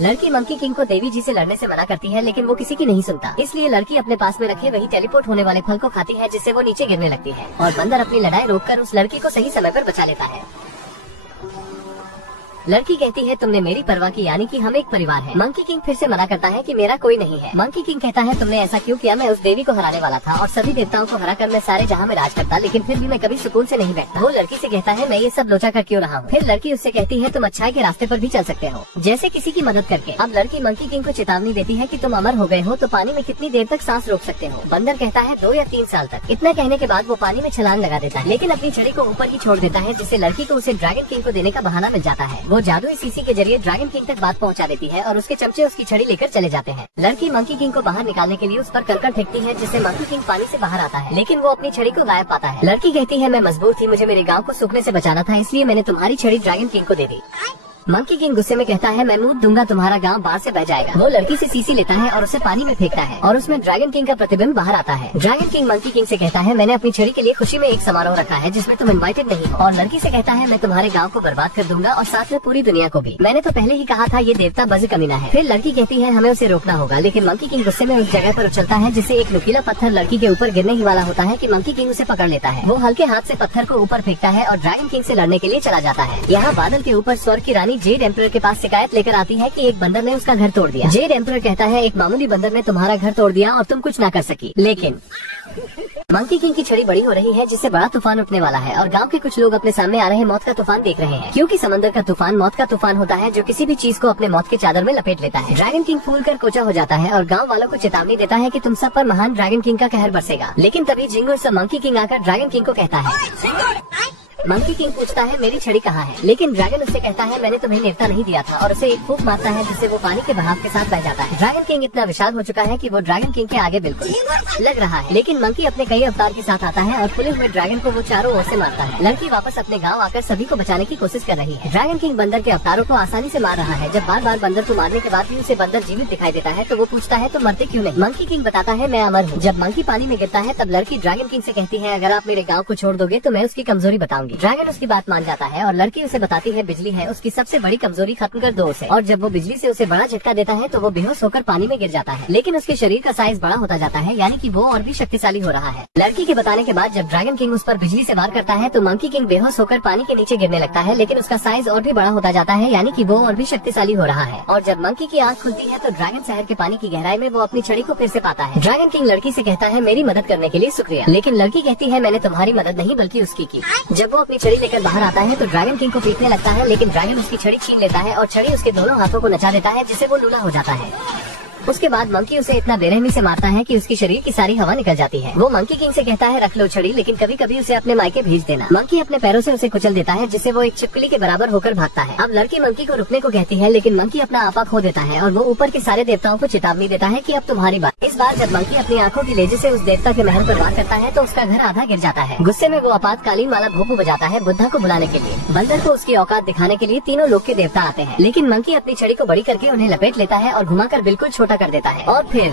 लड़की monkey king को देवी जी से लड़ने से मना करती है, लेकिन वो किसी की नहीं सुनता। इसलिए लड़की अपने पास में रखे वही टेलीपोर्ट होने वाले फल को खाती है, जिससे वो नीचे गिरने लगती है और बंदर अपनी लड़ाई रोककर उस लड़की को सही समय पर बचा लेता है। लड़की कहती है तुमने मेरी परवाह की, यानी कि हम एक परिवार हैं। मंकी किंग फिर से मना करता है कि मेरा कोई नहीं है। मंकी किंग कहता है तुमने ऐसा क्यों किया? मैं उस देवी को हराने वाला था और सभी देवताओं को हराकर मैं सारे जहां में राज करता, लेकिन फिर भी मैं कभी सुकून से नहीं बैठता। वो लड़की से कहता है मैं ये सब लोचा कर क्यों रहा हूँ। फिर लड़की उससे कहती है तुम अच्छाई के रास्ते पर भी चल सकते हो, जैसे किसी की मदद करके। अब लड़की मंकी किंग को चेतावनी देती है कि तुम अमर हो गए हो तो पानी में कितनी देर तक सांस रोक सकते हो। बंदर कहता है 2 या 3 साल तक। इतना कहने के बाद वो पानी में छलांग लगा देता है, लेकिन अपनी छड़ी को ऊपर ही छोड़ देता है, जिससे लड़की को उसे ड्रैगन किंग को देने का बहाना मिल जाता है। वो जादुई सीसी के जरिए ड्रैगन किंग तक बात पहुंचा देती है और उसके चमचे उसकी छड़ी लेकर चले जाते हैं। लड़की मंकी किंग को बाहर निकालने के लिए उस पर कंकड़ फेंकती है, जिससे मंकी किंग पानी से बाहर आता है, लेकिन वो अपनी छड़ी को गायब पाता है। लड़की कहती है मैं मजबूर थी, मुझे मेरे गाँव को सूखने से बचाना था, इसलिए मैंने तुम्हारी छड़ी ड्रैगन किंग को दे दी। मंकी किंग गुस्से में कहता है मैं मूत दूंगा, तुम्हारा गांव बाढ़ से बह जाएगा। वो लड़की से सीसी लेता है और उसे पानी में फेंकता है और उसमें ड्रैगन किंग का प्रतिबिंब बाहर आता है। ड्रैगन किंग मंकी किंग से कहता है मैंने अपनी छड़ी के लिए खुशी में एक समारोह रखा है जिसमें तुम इनवाइटेड नहीं हो। और लड़की से कहता है मैं तुम्हारे गाँव को बर्बाद कर दूंगा और साथ में पूरी दुनिया को भी। मैंने तो पहले ही कहा था ये देवता बज कमीना है। फिर लड़की कहती है हमें उसे रोकना होगा, लेकिन मंकी किंग गुस्से में उस जगह पर उछलता है, जिससे एक नुकीला पत्थर लड़की के ऊपर गिरने ही वाला होता है कि मंकी किंग उसे पकड़ लेता है। वो हल्के हाथ से पत्थर को ऊपर फेंकता है और ड्रैगन किंग से लड़ने के लिए चला जाता है। यहाँ बादल के ऊपर स्वर्ग की रानी जेड एम्परर के शिकायत लेकर आती है कि एक बंदर ने उसका घर तोड़ दिया। जेड एम्परर कहता है एक मामूली बंदर ने तुम्हारा घर तोड़ दिया और तुम कुछ ना कर सकी। लेकिन मंकी किंग की छड़ी बड़ी हो रही है, जिससे बड़ा तूफान उठने वाला है और गांव के कुछ लोग अपने सामने आ रहे मौत का तूफान देख रहे हैं, क्योंकि समंदर का तूफान मौत का तूफान होता है जो किसी भी चीज को अपने मौत के चादर में लपेट लेता है। ड्रैगन किंग फूल कर कोचा हो जाता है और गांव वालों को चेतावनी देता है कि तुम सब पर महान ड्रैगन किंग का कहर बरसेगा। लेकिन तभी जिंगुर सा मंकी किंग आकर ड्रैगन किंग को कहता है। मंकी किंग पूछता है मेरी छड़ी कहाँ है, लेकिन ड्रैगन उससे कहता है मैंने तुम्हें न्योता नहीं दिया था और उसे एक फूंक मारता है, जिससे वो पानी के बहाव के साथ बह जाता है। ड्रैगन किंग इतना विशाल हो चुका है कि वो ड्रैगन किंग के आगे बिल्कुल लग रहा है, लेकिन मंकी अपने कई अवतार के साथ आता है और खुले हुए ड्रैगन को वो चारों ओर से मारता है। लड़की वापस अपने गाँव आकर सभी को बचाने की कोशिश कर रही है। ड्रैगन किंग बंदर के अवतारों को आसानी से मार रहा है। जब बार बार बंदर को मारने के बाद भी उसे बंदर जीवित दिखाई देता है तो वो पूछता है तुम मरते क्यों नहीं? मंकी किंग बताता है मैं अमर हूँ। जब मंकी पानी में गिरता है तब लड़की ड्रैगन किंग से कहती है अगर आप मेरे गाँव को छोड़ दोगे तो मैं उसकी कमजोरी बताऊंगी। ड्रैगन उसकी बात मान जाता है और लड़की उसे बताती है बिजली है उसकी सबसे बड़ी कमजोरी, खत्म कर दो उसे। और जब वो बिजली से उसे बड़ा झटका देता है तो वो बेहोश होकर पानी में गिर जाता है, लेकिन उसके शरीर का साइज बड़ा होता जाता है, यानी कि वो और भी शक्तिशाली हो रहा है। लड़की के बताने के बाद जब ड्रैगन किंग उस पर बिजली से वार करता है तो मंकी किंग बेहोश होकर पानी के नीचे गिरने लगता है, लेकिन उसका साइज और भी बड़ा होता जाता है, यानी कि वो और भी शक्तिशाली हो रहा है। और जब मंकी की आंख खुलती है तो ड्रैगन शहर के पानी की गहराई में वो अपनी छड़ी को फिर से पाता है। ड्रैगन किंग लड़की से कहता है मेरी मदद करने के लिए शुक्रिया, लेकिन लड़की कहती है मैंने तुम्हारी मदद नहीं बल्कि उसकी की। जब वो अपनी छड़ी लेकर बाहर आता है तो ड्रैगन किंग को पीटने लगता है, लेकिन ड्रैगन उसकी छड़ी छीन लेता है और छड़ी उसके दोनों हाथों को नचा देता है, जिससे वो लूला हो जाता है। उसके बाद मंकी उसे इतना बेरहमी से मारता है कि उसकी शरीर की सारी हवा निकल जाती है। वो मंकी किंग से कहता है रख लो छड़ी, लेकिन कभी कभी उसे अपने मायके भेज देना। मंकी अपने पैरों से उसे कुचल देता है, जिससे वो एक छिपकली के बराबर होकर भागता है। अब लड़की मंकी को रुकने को कहती है, लेकिन मंकी अपना आपा खो देता है और वो ऊपर के सारे देवताओं को चेतावनी देता है कि अब तुम्हारी बात। इस बार जब मंकी अपनी आंखों की लेजे से उस देवता के महल पर वार करता है तो उसका घर आधा गिर जाता है। गुस्से में वो आपातकालीन वाला भोपू बजाता है बुद्धा को बुलाने के लिए। बंदर को उसकी औकात दिखाने के लिए तीनों लोग के देवता आते हैं, लेकिन मंकी अपनी छड़ी को बड़ी करके उन्हें लपेट लेता है और घुमाकर बिल्कुल छोटा कर देता है। और फिर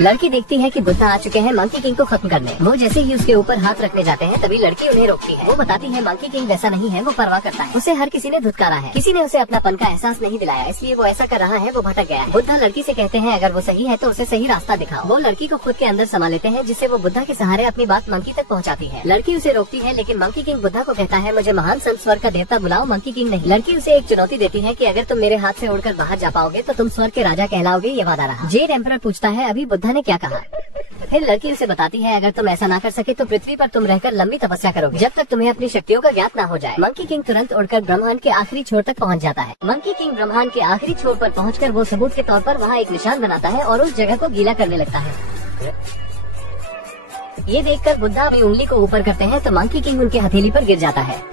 लड़की देखती है कि बुद्धा आ चुके हैं मंकी किंग को खत्म करने। वो जैसे ही उसके ऊपर हाथ रखने जाते हैं तभी लड़की उन्हें रोकती है। वो बताती है मंकी किंग वैसा नहीं है, वो परवाह करता है। उसे हर किसी ने धुतकारा है, किसी ने उसे अपनापन का एहसास नहीं दिलाया, इसलिए वो ऐसा कर रहा है, वो भटक गया है। बुद्धा लड़की से कहते हैं अगर वो सही है तो उसे सही रास्ता दिखाओ। वो लड़की को खुद के अंदर समा लेते हैं, जिससे वो बुद्धा के सहारे अपनी बात मंकी तक पहुँचाती है। लड़की उसे रोकती है, लेकिन मंकी किंग बुद्धा को कहता है मुझे महान संत स्वर्ग का देवता बुलाओ, मंकी किंग नहीं। लड़की उसे एक चुनौती देती है कि अगर तुम मेरे हाथ से उड़कर बाहर जा पाओगे तो तुम स्वर्ग के राजा कहलाओगे, ये वादा रहा। जेड एम्परर पूछता है अभी बुद्धा ने क्या कहा? फिर लड़की उसे बताती है अगर तुम ऐसा ना कर सके तो पृथ्वी पर तुम रहकर लंबी तपस्या करोगे जब तक तुम्हें अपनी शक्तियों का ज्ञात ना हो जाए। मंकी किंग तुरंत उड़कर ब्रह्मांड के आखिरी छोर तक पहुंच जाता है। मंकी किंग ब्रह्मांड के आखिरी छोर पर पहुंचकर वो सबूत के तौर पर वहां एक निशान बनाता है और उस जगह को गीला करने लगता है। ये देखकर बुद्धा अपनी उंगली को ऊपर करते हैं तो मंकी किंग उनके हथेली पर गिर जाता है।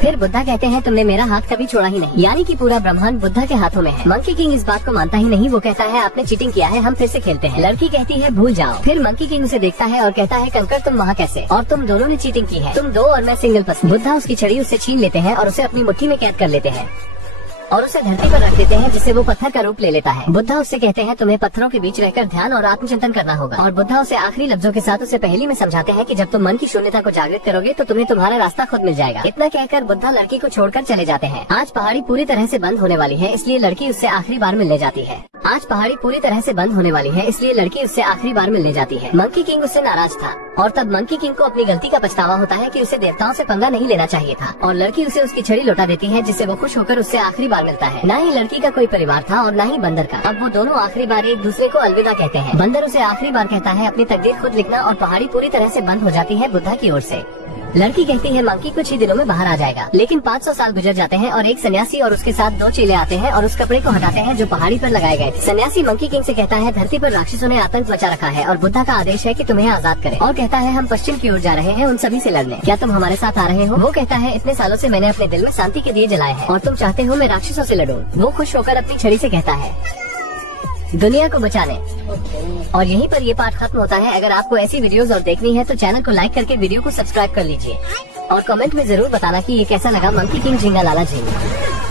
फिर बुद्धा कहते हैं तुमने मेरा हाथ कभी छोड़ा ही नहीं, यानी कि पूरा ब्रह्मांड बुद्धा के हाथों में है। मंकी किंग इस बात को मानता ही नहीं, वो कहता है आपने चीटिंग किया है, हम फिर से खेलते हैं। लड़की कहती है भूल जाओ। फिर मंकी किंग उसे देखता है और कहता है कंकर तुम वहाँ कैसे, और तुम दोनों ने चीटिंग की है, तुम दो और मैं सिंगल पर्सन। बुद्धा उसकी छड़ी उससे छीन लेते हैं और उसे अपनी मुट्ठी में कैद कर लेते हैं। और उसे धरती पर रख देते हैं, जिससे वो पत्थर का रूप ले लेता है। बुद्धा उससे कहते हैं तुम्हें पत्थरों के बीच रहकर ध्यान और आत्मचिंतन करना होगा। और बुद्धा उसे आखिरी लफ्जों के साथ उसे पहेली में समझाते हैं कि जब तुम मन की शून्यता को जागृत करोगे तो तुम्हें तुम्हारा रास्ता खुद मिल जाएगा। इतना कहकर बुद्धा लड़की को छोड़कर चले जाते हैं। आज पहाड़ी पूरी तरह से बंद होने वाली है, इसलिए लड़की उससे आखिरी बार मिलने जाती है। आज पहाड़ी पूरी तरह से बंद होने वाली है, इसलिए लड़की उससे आखिरी बार मिलने जाती है। मंकी किंग उससे नाराज था और तब मंकी किंग को अपनी गलती का पछतावा होता है कि उसे देवताओं से पंगा नहीं लेना चाहिए था। और लड़की उसे उसकी छड़ी लौटा देती है, जिससे वो खुश होकर उससे आखिरी बार मिलता है। न ही लड़की का कोई परिवार था और न ही बंदर का। अब वो दोनों आखिरी बार एक दूसरे को अलविदा कहते हैं। बंदर उसे आखिरी बार कहता है अपनी तकदीर खुद लिखना, और पहाड़ी पूरी तरह से बंद हो जाती है बुद्धा की ओर से। लड़की कहती है मंकी कुछ ही दिनों में बाहर आ जाएगा, लेकिन 500 साल गुजर जाते हैं और एक सन्यासी और उसके साथ 2 चेले आते हैं और उस कपड़े को हटाते हैं जो पहाड़ी पर लगाए गए थे। सन्यासी मंकी किंग से कहता है धरती पर राक्षसों ने आतंक मचा रखा है और बुद्धा का आदेश है कि तुम्हें आजाद करें, और कहता है हम पश्चिम की ओर जा रहे हैं उन सभी से लड़ने, क्या तुम हमारे साथ आ रहे हो? वो कहता है इतने सालों से मैंने अपने दिल में शांति के दिए जलाए हैं और तुम चाहते हो मैं राक्षसों से लड़ूं। वो खुश होकर अपनी छड़ी से कहता है दुनिया को बचाने। और यहीं पर ये पार्ट खत्म होता है। अगर आपको ऐसी वीडियोस और देखनी है तो चैनल को लाइक करके वीडियो को सब्सक्राइब कर लीजिए और कमेंट में जरूर बताना कि ये कैसा लगा मंकी किंग झींगा लाला झींगा।